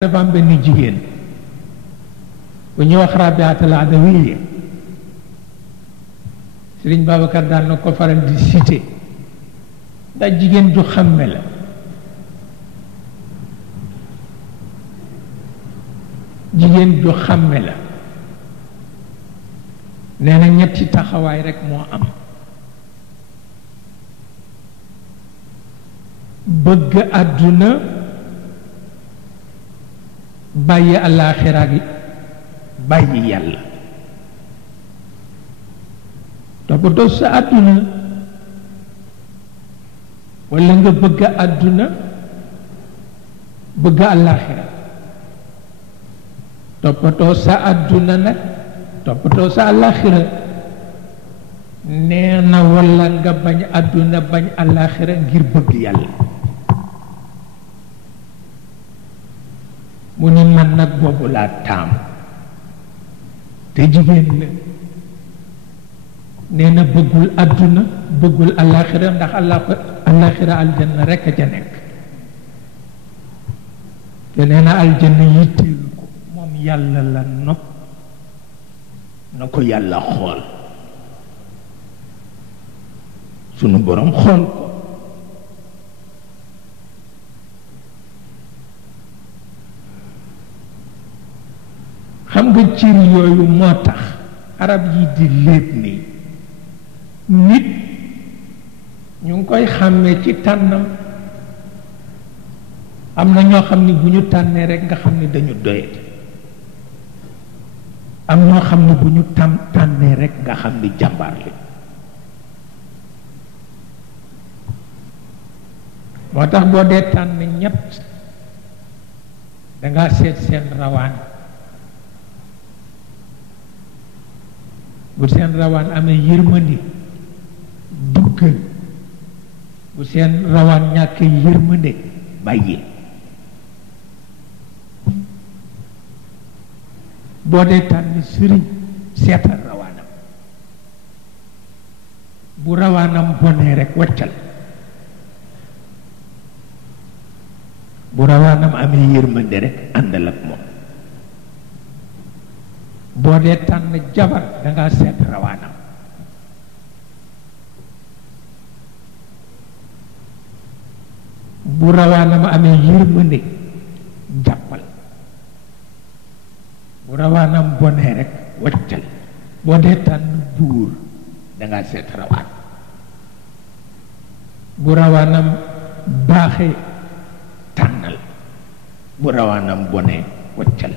dafa am benn jigéen bu ñu wax Rabiat al Adawiya Sëriñ Babacar daan na ko faral di cité ndax jigéen ju xàmme la jigéen ju xàmme la nee na ñetti taxawaay rekk moo am bëgg àdduna bàyyi àllaaxira gi bàyyi yàlla toppatoo sa àdduna walla nga bëgg àdduna bëgg àllaaxira toppatoo sa àdduna nag toppatoo sa àllaaxira nee na walla nga bañ àdduna bañ àllaaxira ngir bëgg yàlla mu ni man nag boobu laa taam te jigéen la nee na bëggul àdduna bëggul àllaaxira ndax àllaaxira aljanna rekk a ca nekk te nee na aljanna yitteelu ko moom yàlla la nopp na ko yàlla xool sunu borom xool ko xam nga cër yooyu moo tax arab yi di léeb ni nit ñu ngi koy xàmmee ci tànnam am na ñoo xam ni bu ñu tànnee rekk nga xam ni dañu doyati am ñoo xam ni bu ñu tànnee rekk nga xam ni jàmbaar li moo tax boo dee tànn ñett dangaa seet seen rawaan bu seen rawaan amee yërmande duggal bu seen rawaan ñàkk yërmande bàyyi boo dee tànn sëriñ seetal rawaanam bu rawaanam bonee rekk waccal bu rawaanam amee yërmande rekk àndal ak moom boo dee tànn jabar dangaa seet rawaanam bu rawaanam amee yërmande jàppal bu rawaanam bonee rekk waccal boo dee tànn buur dangaa seet rawaan bu rawaanam baaxee tànnal bu rawaanam bonee waccal